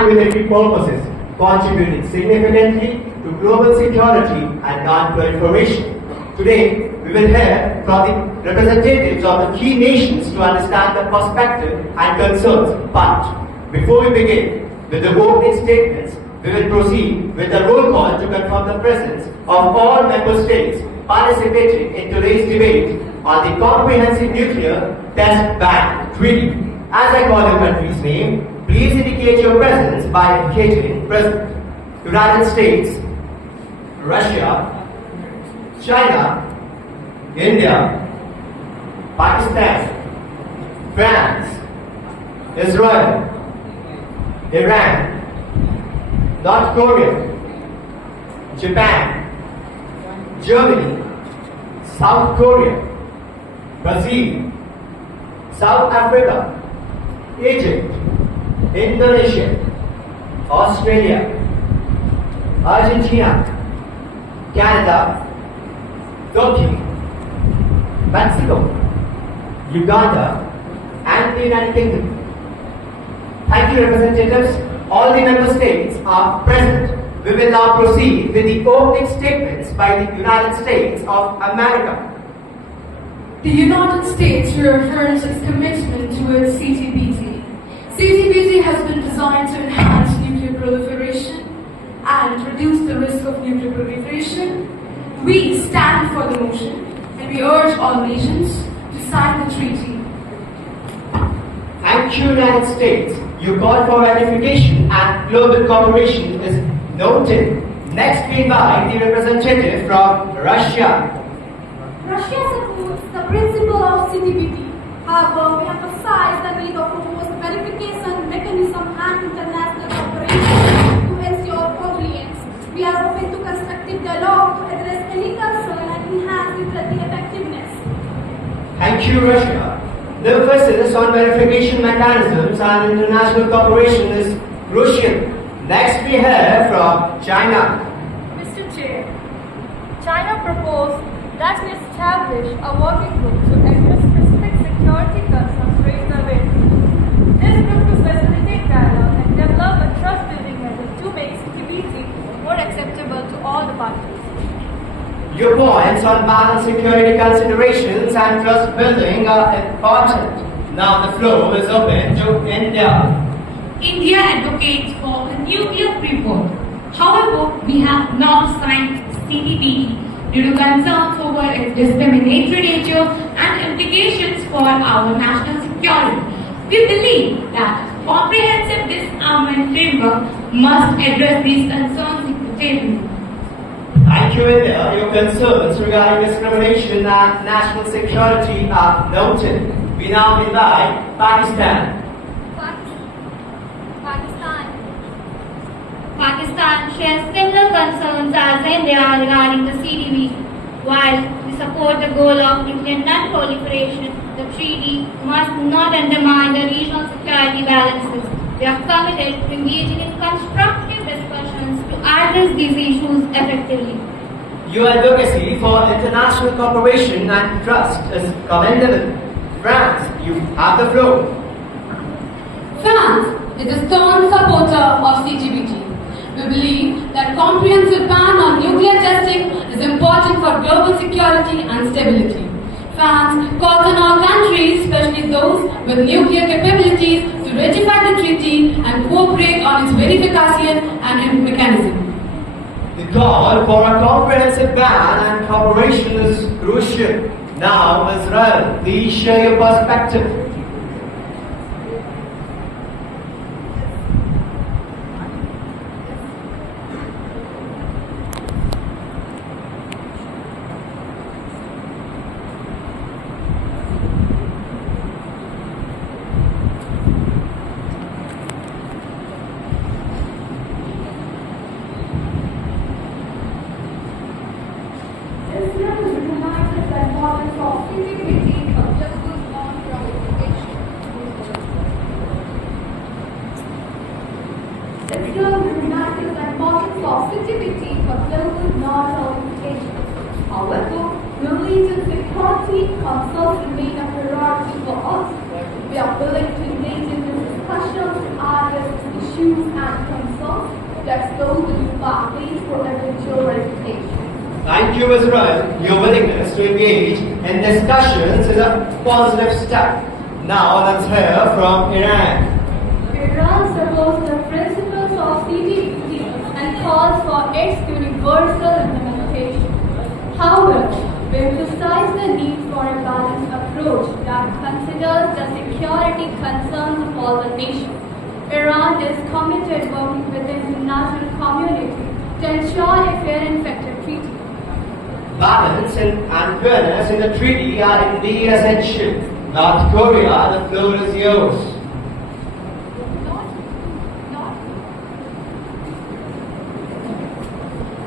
and military purposes, contributing significantly to global security and non-proliferation. Today, we will hear from the representatives of the key nations to understand the perspective and concerns. But before we begin with the opening statements, we will proceed with a roll call to confirm the presence of all member states participating in today's debate on the Comprehensive Nuclear Test Ban Treaty. As I call your country's name, please indicate your presence by indicating present. United States, Russia, China, India, Pakistan, France, Israel, Iran, North Korea, Japan, Germany, South Korea, Brazil, South Africa, Egypt, Indonesia, Australia, Argentina, Canada, Turkey, Mexico, Uganda, and the United Kingdom. Thank you, representatives. All the member states are present. We will now proceed with the opening statements by the United States of America. The United States reaffirms its commitment towards CTBT. CTBT has been designed to enhance nuclear proliferation and reduce the risk of nuclear proliferation. We stand for the motion and we urge all nations to sign the treaty. Thank you, United States. Your call for ratification and global cooperation is noted. Next, we invite the representative from Russia. Russia supports the principle of CTBT. However, we emphasize the need of robust verification mechanism and international cooperation to ensure compliance. We are open to constructive dialogue to address any concern and enhance the effectiveness. Thank you, Russia. The emphasis on verification mechanisms and international cooperation is crucial. Next, we hear from China. Mr. Chair, China proposed that we establish a working group to address specific security concerns raised by witnesses. This group will facilitate dialogue and develop a trust-building method to make CTBT more acceptable to all the parties. Your points on balanced security considerations and trust building are important. Now the floor is open to India. India advocates for a nuclear-free world. However, we have not signed CTBT due to concerns over its discriminatory nature and implications for our national security. We believe that comprehensive disarmament framework must address these concerns equitably. Thank you, India. Your concerns regarding discrimination and national security are noted. We now invite Pakistan. Pakistan shares similar concerns as India regarding the CTBT. While we support the goal of nuclear non-proliferation, the treaty must not undermine the regional security balances. We are committed to engaging in constructive discussions to address these issues effectively. Your advocacy for international cooperation and trust is commendable. France, you have the floor. France is a staunch supporter of CTBT. We believe that comprehensive ban on nuclear testing is important for global security and stability. France calls on all countries, especially those with nuclear capabilities, to ratify the treaty and cooperate on its verification and mechanism. The call for a comprehensive ban and cooperation is crucial. Now, Israel, please share your perspective. Positivity for global non-proliferation. However, religious security concerns remain a priority for us. We are willing to engage in this discussion to address this issues and concerns to explore the new pathways for eventual verification. Thank you, Israel. Your willingness to engage in discussions is a positive step. Now let's hear from Iran. Iran supports the principles of CTBT and calls for its universal implementation. However, we emphasize the need for a balanced approach that considers the security concerns of all the nations. Iran is committed working with the international community to ensure a fair and effective treaty. Balance and fairness in the treaty are indeed essential. North Korea, the floor is yours.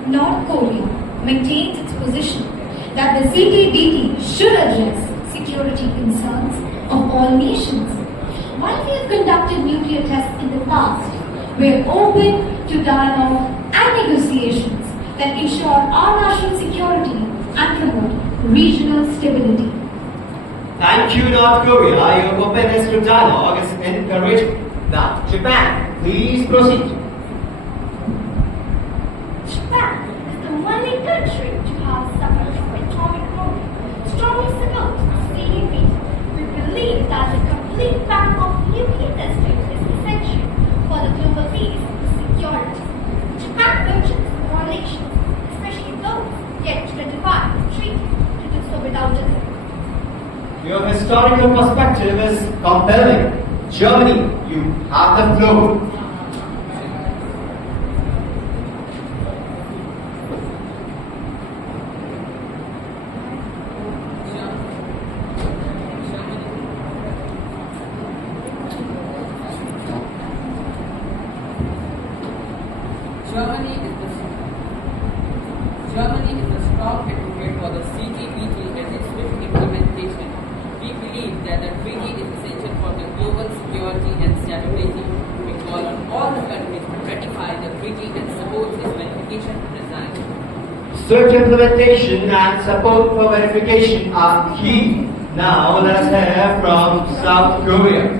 North Korea maintains its position that the CTBT should address security concerns of all nations. While we have conducted nuclear tests in the past, we are open to dialogue and negotiations that ensure our national security and promote regional stability. Thank you, North Korea. Your openness to dialogue is encouraged. Now, Japan, please proceed. Japan is the only country to have suffered from atomic bomb. Strongly supports CTBT. We believe that the complete ban of nuclear testing is essential for the global peace and security. Japan urges all nations, especially those yet to ratify the treaty, to do so without delay. Your historical perspective is compelling. Germany, you have the floor. Germany is a strong advocate for the CTBT and its swift implementation. We believe that the treaty is essential for the global security and stability. We call on all the countries to ratify the treaty and support its verification design. Swift implementation and support for verification are key. Now let us hear from South Korea.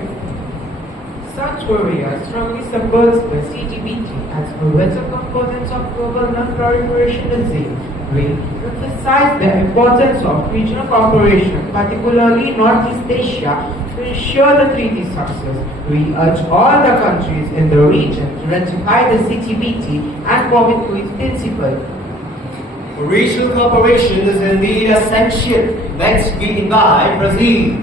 South Korea strongly supports the CTBT as a vital component of global non-proliferation regime. We emphasize the importance of regional cooperation, particularly Northeast Asia, to ensure the treaty's success. We urge all the countries in the region to ratify the CTBT and commit to its principle. Regional cooperation is indeed essential. Next, we invite Brazil.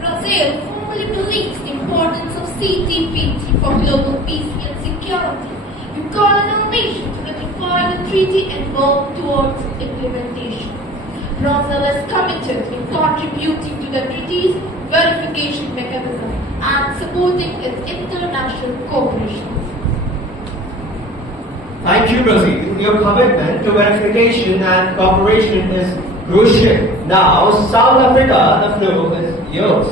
Brazil firmly believes the importance of CTBT for global peace and security. We call on our nation to ratify the treaty and work towards implementation. Brazil is committed in contributing to the treaty's verification mechanism and supporting its international cooperation. Thank you, Brazil. Your commitment to verification and cooperation is crucial. Now, South Africa, the floor is yours.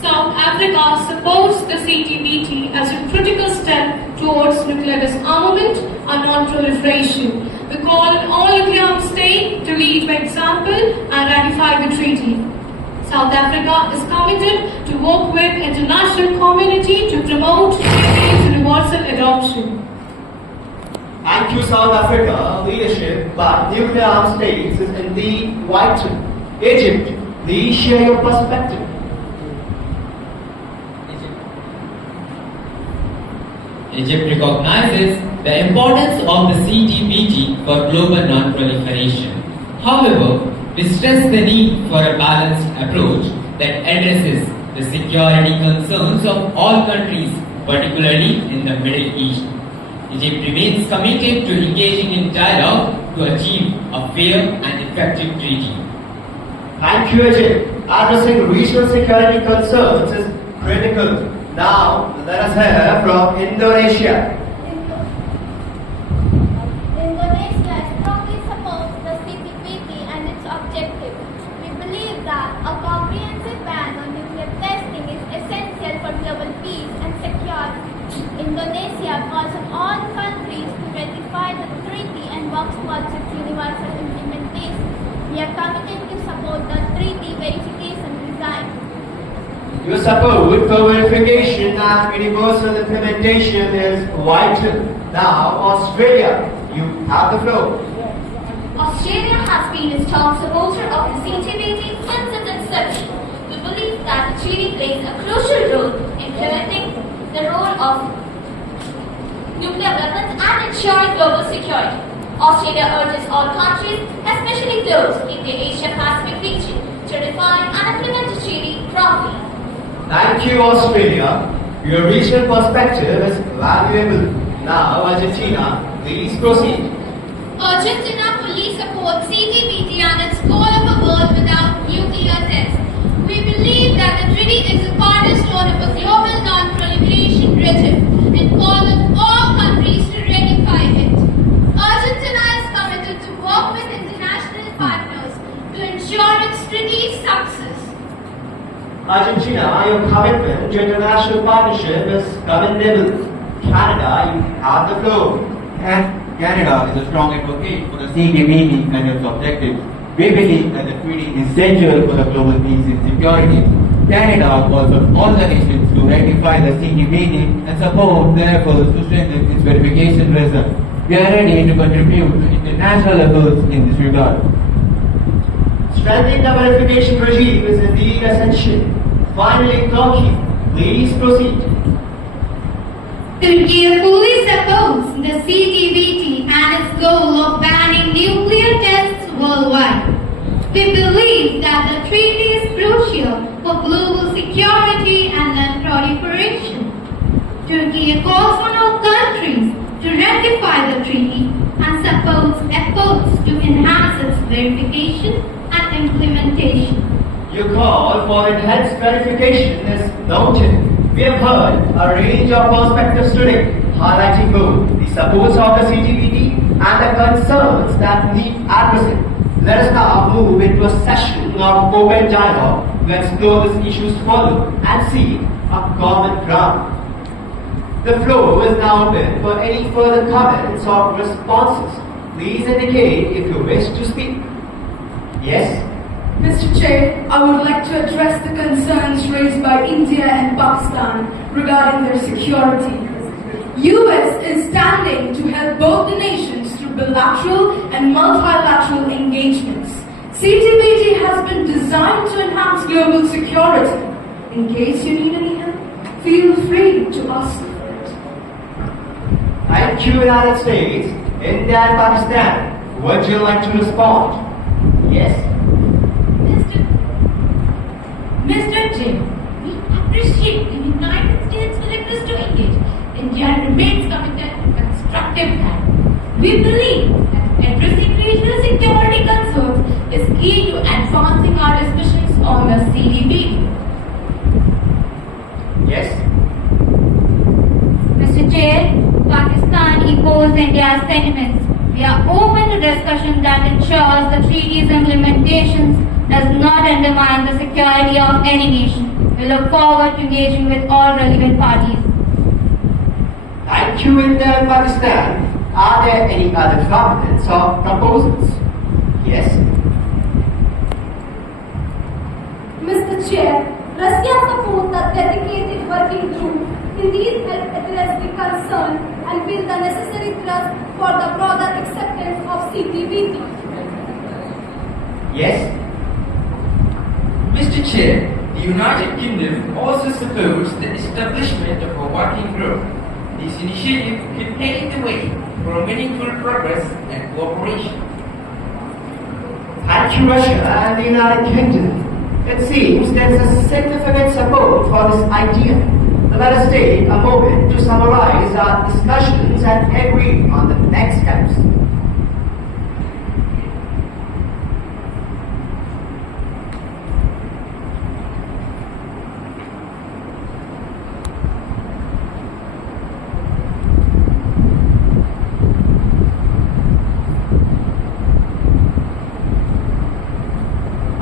South Africa supports the CTBT as a critical step towards nuclear disarmament and non-proliferation. We call on all nuclear armed states to lead by example and ratify the treaty. South Africa is committed to work with international community to promote treaty's universal adoption. Thank you, South Africa. Leadership by nuclear armed states is indeed vital. Egypt, please share your perspective. Egypt recognizes the importance of the CTBT for global non-proliferation. However, we stress the need for a balanced approach that addresses the security concerns of all countries, particularly in the Middle East. Egypt remains committed to engaging in dialogue to achieve a fair and effective treaty. Thank you, Egypt. Addressing regional security concerns is critical. Now, let us hear from Indonesia. Indonesia strongly supports the CTBT and its objectives. We believe that a comprehensive ban on nuclear testing is essential for global peace and security. Indonesia calls on all countries to ratify the treaty and work towards its universal implementation. We are committed to support the treaty verification design. Your support for verification and universal implementation is vital. Now, Australia, you have the floor. Australia has been a strong supporter of the CTBT since its inception. We believe that the treaty plays a crucial role in preventing the role of nuclear weapons and ensuring global security. Australia urges all countries, especially those in the Asia-Pacific region, to define and implement the treaty promptly. Thank you, Australia. Your regional perspective is valuable. Now, Argentina, please proceed. Argentina fully supports CTBT and its goal of a world without nuclear tests. We believe that the treaty is a cornerstone of a global non-proliferation regime and call on all countries to ratify it. Argentina is committed to work with international partners to ensure its treaty's success. Argentina, your commitment to international partnership is commendable. Canada, you have the floor. Canada is a strong advocate for the CTBT and its objectives. We believe that the treaty is essential for the global peace and security. Canada calls on all the nations to ratify the CTBT and support their efforts to strengthen its verification reserve. We are ready to contribute to international efforts in this regard. Strengthening the verification regime is indeed essential. Finally, Turkey, please proceed. Turkey fully supports the CTBT and its goal of banning nuclear tests worldwide. We believe that the treaty is crucial for global security and non-proliferation. Turkey calls on all countries to ratify the treaty and supports efforts to enhance its verification and implementation. Your call for enhanced verification is noted. We have heard a range of perspectives today, highlighting both the supports of the CTBT and the concerns that need addressing. Let us now move into a session of open dialogue to explore these issues further and see a common ground. The floor is now open for any further comments or responses. Please indicate if you wish to speak. Yes? Mr. Chair, I would like to address the concerns raised by India and Pakistan regarding their security. US is standing to help both the nations through bilateral and multilateral engagements. CTBT has been designed to enhance global security. In case you need any help, feel free to ask for it. Thank you, United States, India and Pakistan. Would you like to respond? Yes? Mr. Jim, we appreciate the United States' willingness to engage. India remains committed to constructive dialogue. We believe that addressing regional security concerns is key to advancing our discussions on the CDB. Yes? Mr. Chair, Pakistan echoes India's sentiments. We are open to discussion that ensures the treaty's implementations does not undermine the security of any nation. We look forward to engaging with all relevant parties. Thank you, India and Pakistan. Are there any other comments or proposals? Yes? Mr. Chair, Russia supports the dedicated working group. Indeed, help address the concern and build the necessary trust for the broader acceptance of CTBT. Yes? Mr. Chair, the United Kingdom also supports the establishment of a working group. This initiative could pave the way for meaningful progress and cooperation. Thank you, Russia and the United Kingdom. It seems there is a significant support for this idea. Let us take a moment to summarize our discussions and agree on the next steps.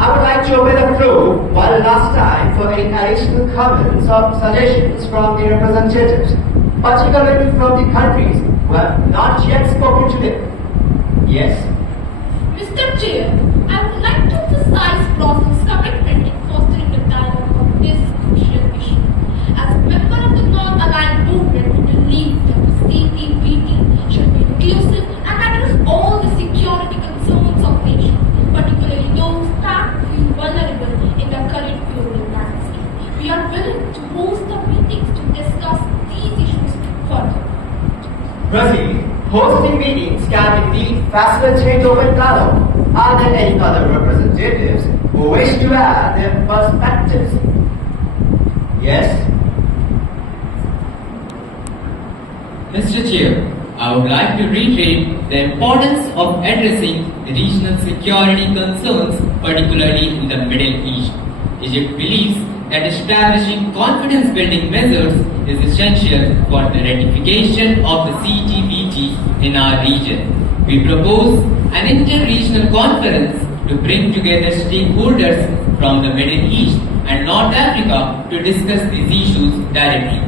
I would like to open the floor one last time for any additional comments or suggestions from the representatives, particularly from the countries who have not yet spoken today. Yes? Mr. Chair, I would like to emphasize Brussels' commitment in fostering the dialogue of this crucial Japan movement believes that the CTBT should be inclusive and address all the security concerns of nations, particularly those that feel vulnerable in the current global landscape. We are willing to host the meetings to discuss these issues further. Brazil, hosting meetings can indeed facilitate open dialogue. Are there any other representatives who wish to add their perspectives? Yes? Mr. Chair, I would like to reiterate the importance of addressing the regional security concerns, particularly in the Middle East. Egypt believes that establishing confidence-building measures is essential for the ratification of the CTBT in our region. We propose an inter-regional conference to bring together stakeholders from the Middle East and North Africa to discuss these issues directly.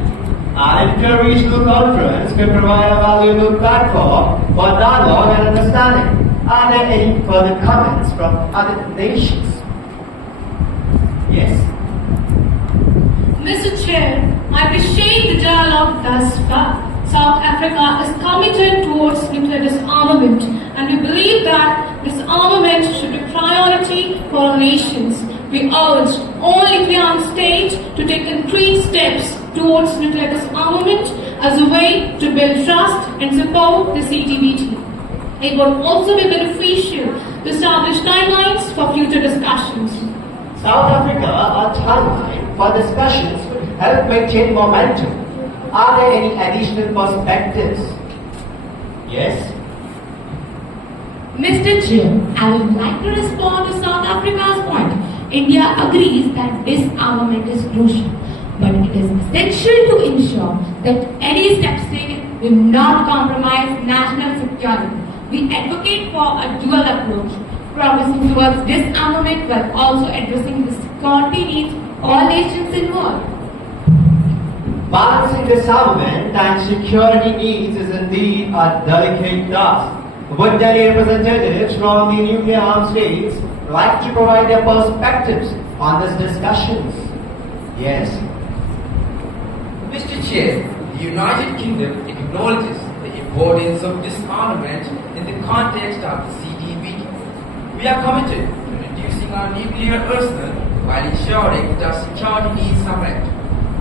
An inter-regional conference can provide a valuable platform for dialogue and understanding. Are there any further comments from other nations? Yes? Mr. Chair, I appreciate the dialogue thus far. South Africa is committed towards nuclear disarmament, and we believe that disarmament should be priority for all nations. We urge all nuclear armed states to take concrete steps towards nuclear disarmament as a way to build trust and support the CTBT. It would also be beneficial to establish timelines for future discussions. South Africa, a timeline for discussions would help maintain momentum. Are there any additional perspectives? Yes? Mr. Chair, I would like to respond to South Africa's point. India agrees that disarmament is crucial, but it is essential to ensure that any steps taken will not compromise national security. We advocate for a dual approach, progressing towards disarmament while also addressing the security needs of all nations involved. Balancing disarmament and security needs is indeed a delicate task. Would Delhi representatives from the nuclear armed states like to provide their perspectives on these discussions? Yes? Mr. Chair, the United Kingdom acknowledges the importance of disarmament in the context of the CTBT. We are committed to reducing our nuclear arsenal while ensuring that our security needs are met.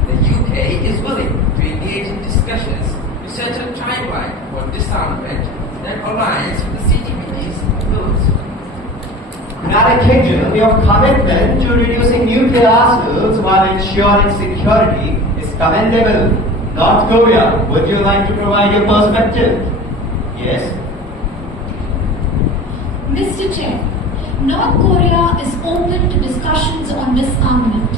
The UK is willing to engage in discussions to set a timeline for disarmament that aligns with the CTBT's goals. United Kingdom, your commitment to reducing nuclear arsenals while ensuring security is commendable. North Korea, would you like to provide your perspective? Yes? Mr. Chair, North Korea is open to discussions on disarmament,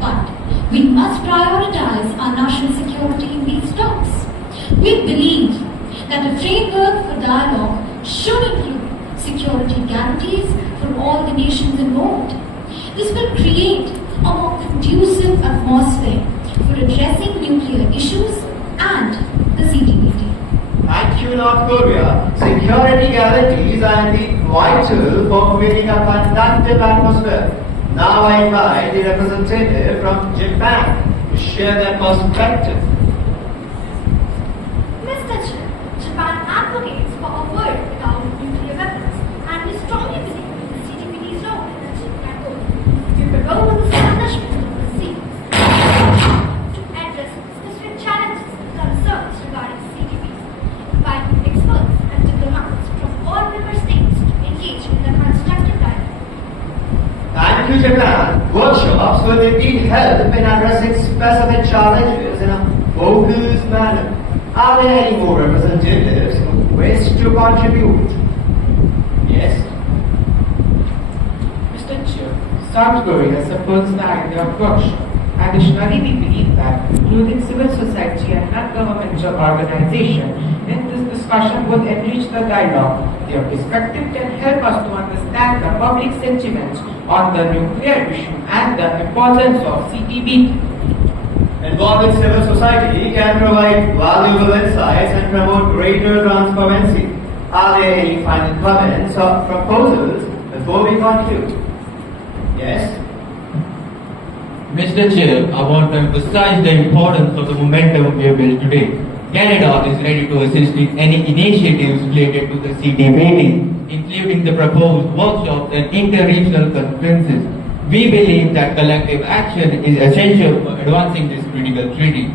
but we must prioritize our national security in these talks. We believe that the framework for dialogue should include security guarantees for all the nations involved. This will create a more conducive atmosphere for addressing nuclear issues and the CTBT. Thank you, North Korea. Security guarantees are indeed vital for creating a conducive atmosphere. Now I invite the representative from Japan to share their perspective. Mr. Chair, Japan advocates for a world without nuclear weapons, and we strongly believe in the CTBT's role in achieving that goal. We propose the establishment of a seat to address specific challenges and concerns regarding CTBT, inviting experts and diplomats from all member states to engage in a constructive dialogue. Thank you, Japan. Workshops will indeed help in addressing specific challenges in a focused manner. Are there any more representatives who wish to contribute? Yes? Mr. Chair, South Korea supports the idea of workshop. Additionally, we believe that including civil society and non-governmental organizations in this discussion would enrich the dialogue. Their perspective can help us to understand the public sentiments on the nuclear issue and the importance of CTBT. Involving civil society can provide valuable insights and promote greater transparency. Are there any final comments or proposals before we conclude? Yes? Mr. Chair, I want to emphasize the importance of the momentum we have built today. Canada is ready to assist in any initiatives related to the CTBT, including the proposed workshops and inter-regional conferences. We believe that collective action is essential for advancing this critical treaty.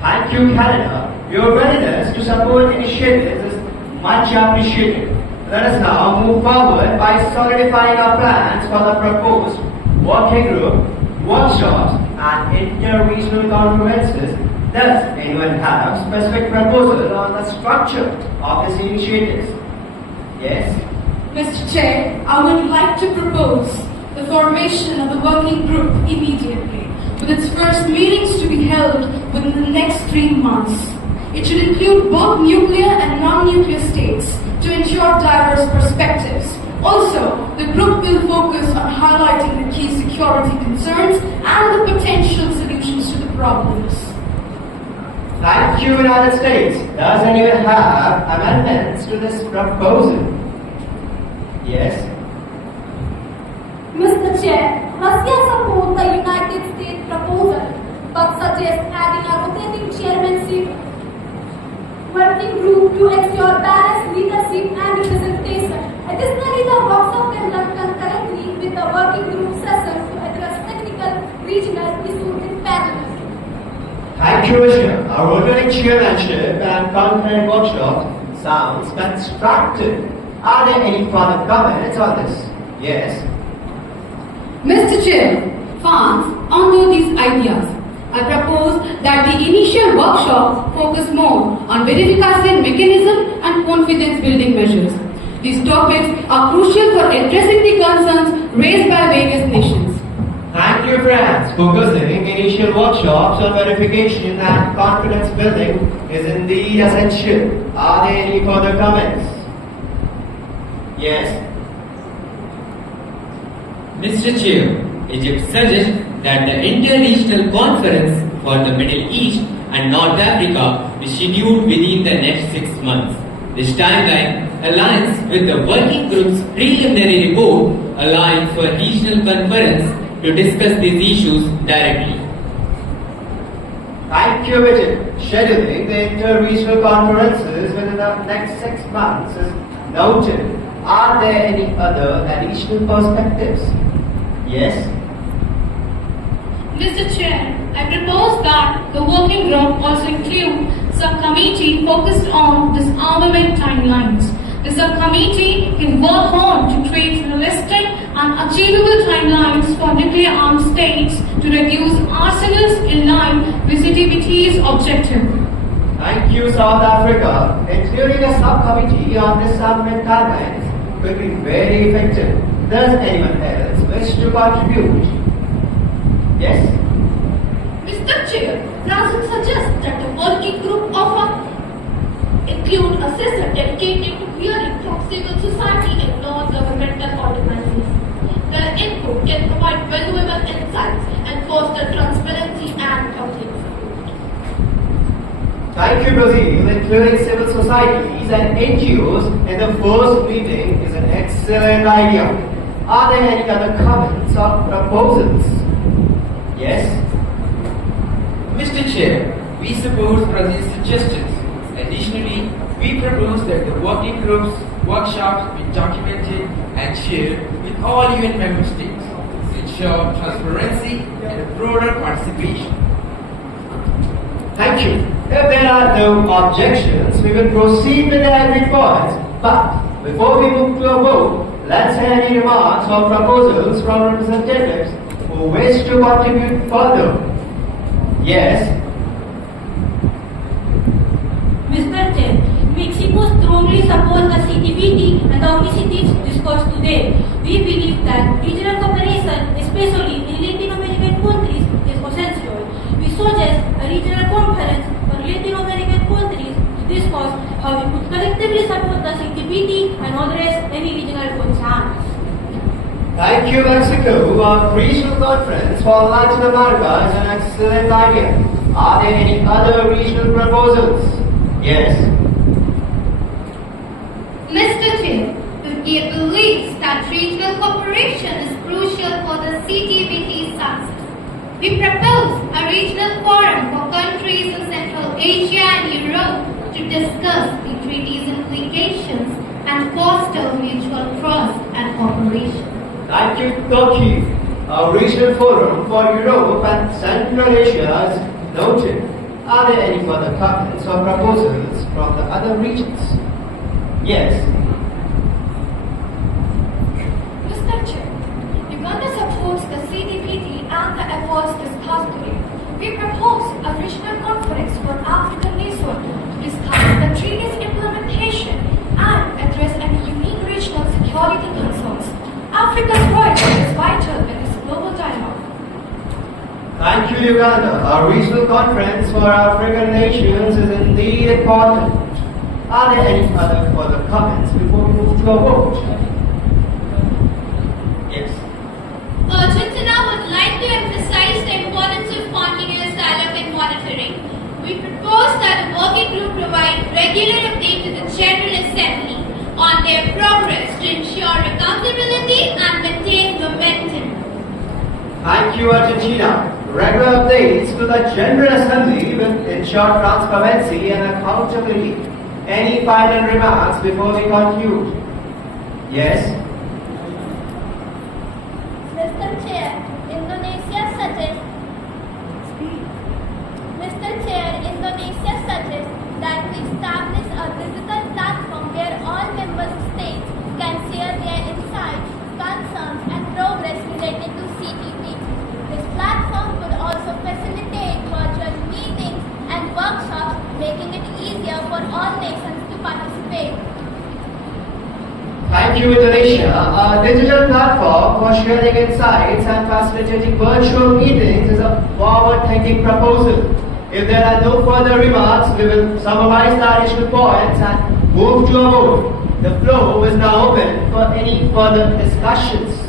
Thank you, Canada. Your readiness to support initiatives is much appreciated. Let us now move forward by solidifying our plans for the proposed working group, workshops, and inter-regional conferences. Does anyone have specific proposal on the structure of these initiatives? Yes? Mr. Chair, I would like to propose the formation of the working group immediately, with its first meetings to be held within the next 3 months. It should include both nuclear and non-nuclear states to ensure diverse perspectives. Also, the group will focus on highlighting the key security concerns and the potential solutions to the problems. Thank you, United States. Does anyone have amendments to this proposal? Yes? Mr. Chair, Russia supports the United States proposal, but suggests adding a rotating chairmanship working group to ensure balanced leadership and representation. Additionally, the workshop conducted concurrently with the working group session to address technical regional issues in parallel. Thank you, Michelle. Our rotating chairmanship and concurrent workshop sounds constructive. Are there any further comments on this? Yes? Mr. Chair, France, onto these ideas. I propose that the initial workshop focus more on verification mechanism and confidence building measures. These topics are crucial for addressing the concerns raised by various nations. Thank you, France. Focusing initial workshops on verification and confidence building is indeed essential. Are there any further comments? Yes? Mr. Chair, Egypt suggests that the inter-regional conference for the Middle East and North Africa be scheduled within the next 6 months. This timeline aligns with the working group's preliminary report allowing for regional conference to discuss these issues directly. Thank you, Vijay. Scheduling the inter-regional conferences within the next 6 months is noted. Are there any other additional perspectives? Yes? Mr. Chair, I propose that the working group also include subcommittee focused on disarmament timelines. The subcommittee can work on to create realistic and achievable timelines for nuclear armed states to reduce arsenals in line with CTBT's objective. Thank you, South Africa. Including a subcommittee on disarmament timelines could be very effective. Does anyone else wish to contribute? Yes? Mr. Chair, Brazil suggests that the working group include a session dedicated to hearing from civil society and non-governmental organizations. Their input can provide valuable insights and foster transparency and public support. Thank you, Brazil. Including civil societies and NGOs in the first meeting is an excellent idea. Are there any other comments or proposals? Yes? Mr. Chair, we support Brazil's suggestions. Additionally, we propose that the working groups workshops be documented and shared with all UN member states to ensure transparency and broader participation. Thank you. If there are no objections, we will proceed with the agreed points. But before we move to a vote, let's hear any remarks or proposals from representatives who wish to contribute further. Yes? Mr. Chair, Mexico strongly supports the CTBT and the initiatives discussed today. We believe that regional cooperation, especially in Latin American countries, is essential. We suggest a regional conference for Latin American countries to discuss how we could collectively support the CTBT and address any regional concerns. Thank you, Mexico. A regional conference for Latin America is an excellent idea. Are there any other regional proposals? Yes? Mr. Chair, Turkey believes that regional cooperation is crucial for the CTBT summit. propose a regional forum for countries in Central Asia and Europe to discuss the treaty's implications and foster mutual trust and cooperation. Thank you, Turkey. Our regional forum for Europe and Central Asia is noted. Are there any further comments or proposals from the other regions? Yes. Mr. Chair, Uganda supports the CDPD and the efforts discussed today. We propose a regional conference for African nation to discuss the treaty's implementation and address any unique regional security concerns. Africa's voice is vital in this global dialogue. Thank you, Uganda. Our regional conference for African nations is indeed important. Are there any other further comments before we move to a vote? Yes. Argentina would like to emphasize the importance of continuous dialogue and monitoring. We propose that the working group provide regular updates to the General Assembly on their progress to ensure accountability and maintain momentum. Thank you, Argentina. Regular updates to the General Assembly will ensure transparency and accountability. Any final remarks before we conclude? Yes. Mr. Chair, Indonesia suggests that we establish a digital platform where all member states can share their insights, concerns and progress related to CTP. This platform could also facilitate virtual meetings and workshops, making it easier for all nations to participate. Thank you, Indonesia. A digital platform for sharing insights and facilitating virtual meetings is a forward-thinking proposal. If there are no further remarks, we will summarize the additional points and move to a vote. The floor is now open for any further discussions.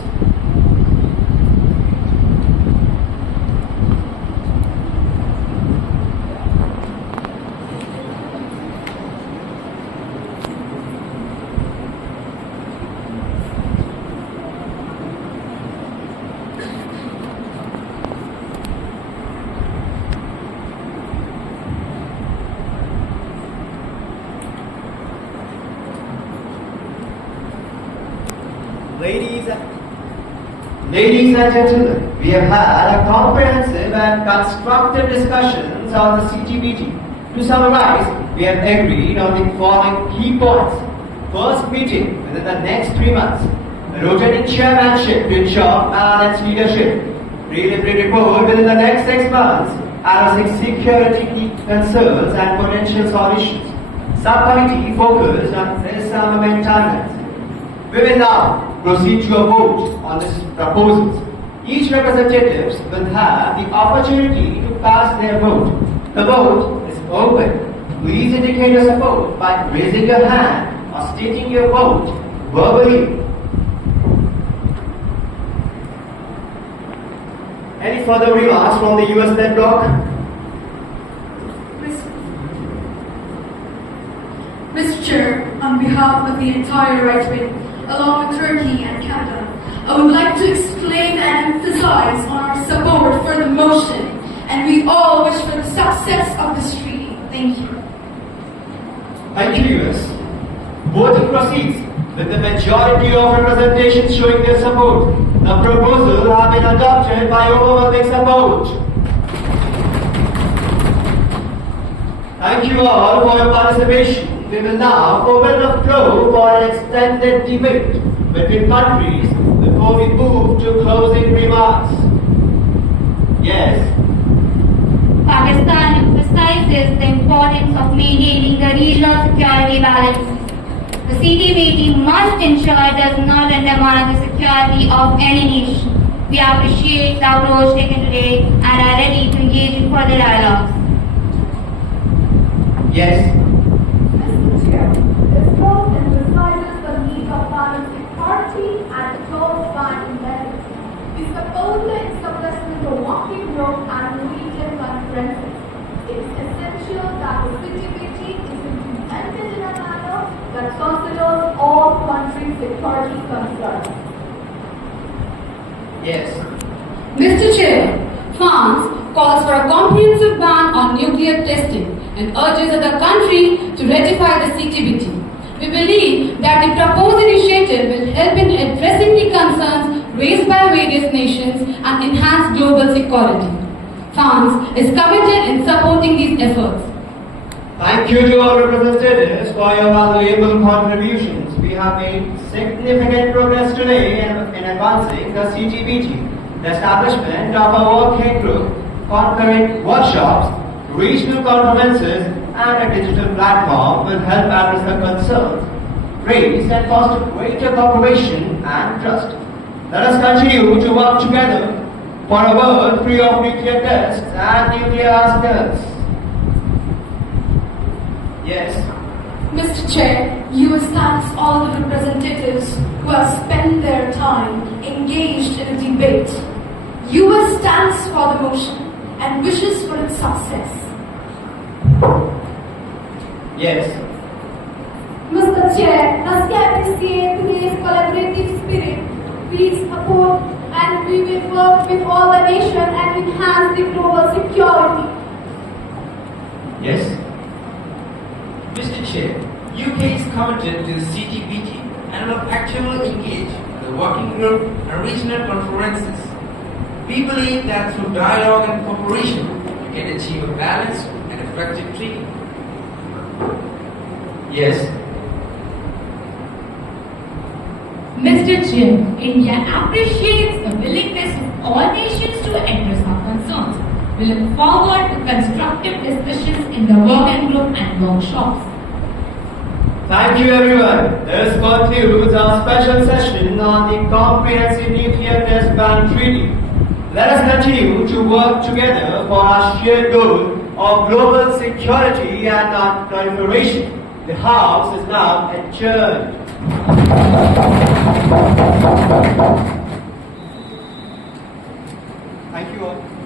Ladies and gentlemen, we have had a comprehensive and constructive discussions on the CTBT. To summarize, we have agreed on the following key points. First meeting within the next 3 months. Rotating chairmanship to ensure balanced leadership. Preliminary report within the next 6 months, addressing security concerns and potential solutions. Subcommittee focused on disarmament timelines. We will now proceed to a vote on these proposals. Each representative will have the opportunity to cast their vote. The vote is open. Please indicate your support by raising your hand or stating your vote verbally. Any further remarks from the US-led bloc? Mr. Chair, on behalf of the entire right wing, along with Turkey and Canada, I would like to explain and emphasize on our support for the motion, and we all wish for the success of this treaty. Thank you. Thank you, US. Voting proceeds with the majority of representations showing their support. The proposal has been adopted by overwhelming support. Thank you all for your participation. We will now open the floor for an extended debate between countries before we move to closing remarks. Yes. Pakistan emphasizes the importance of maintaining the regional security balance. The CTBT must ensure it does not undermine the security of any nation. We appreciate the approach taken today and are ready to engage in further dialogues. Yes. Mr. Chair, this vote emphasizes the need of balanced security and close binding measures. We support the establishment of working group and regional conferences. It is essential that the CTBT is implemented in a manner that considers all countries' security concerns. Yes. Mr. Chair, France calls for a comprehensive ban on nuclear testing and urges other countries to ratify the CTBT. We believe that the proposed initiative will help in addressing the concerns raised by various nations and enhance global security. France is committed in supporting these efforts. Thank you to all representatives for your valuable contributions. We have made significant progress today in advancing the CTBT. The establishment of a working group, concurrent workshops, regional conferences, and a digital platform will help address the concerns raised and foster greater cooperation and trust. Let us continue to work together for a world free of nuclear tests and nuclear arsenals. Yes. Mr. Chair, US thanks all the representatives who have spent their time engaged in a debate. US stands for the motion and wishes for its success. Yes. Mr. Chair, Russia appreciates today's collaborative spirit. We support and we will work with all the nations and enhance the global security. Yes. Mr. Chair, UK is committed to the CTBT and will actively engage in the working group and regional conferences. We believe that through dialogue and cooperation, we can achieve a balanced and effective treaty. Yes. Mr. Chair, India appreciates the willingness of all nations to address our concerns. We look forward to constructive discussions in the working group and workshops. Thank you everyone. This concludes our special session on the Comprehensive Nuclear Test Ban Treaty. Let us continue to work together for our shared goal of global security and non-proliferation. The House is now adjourned. Thank you all.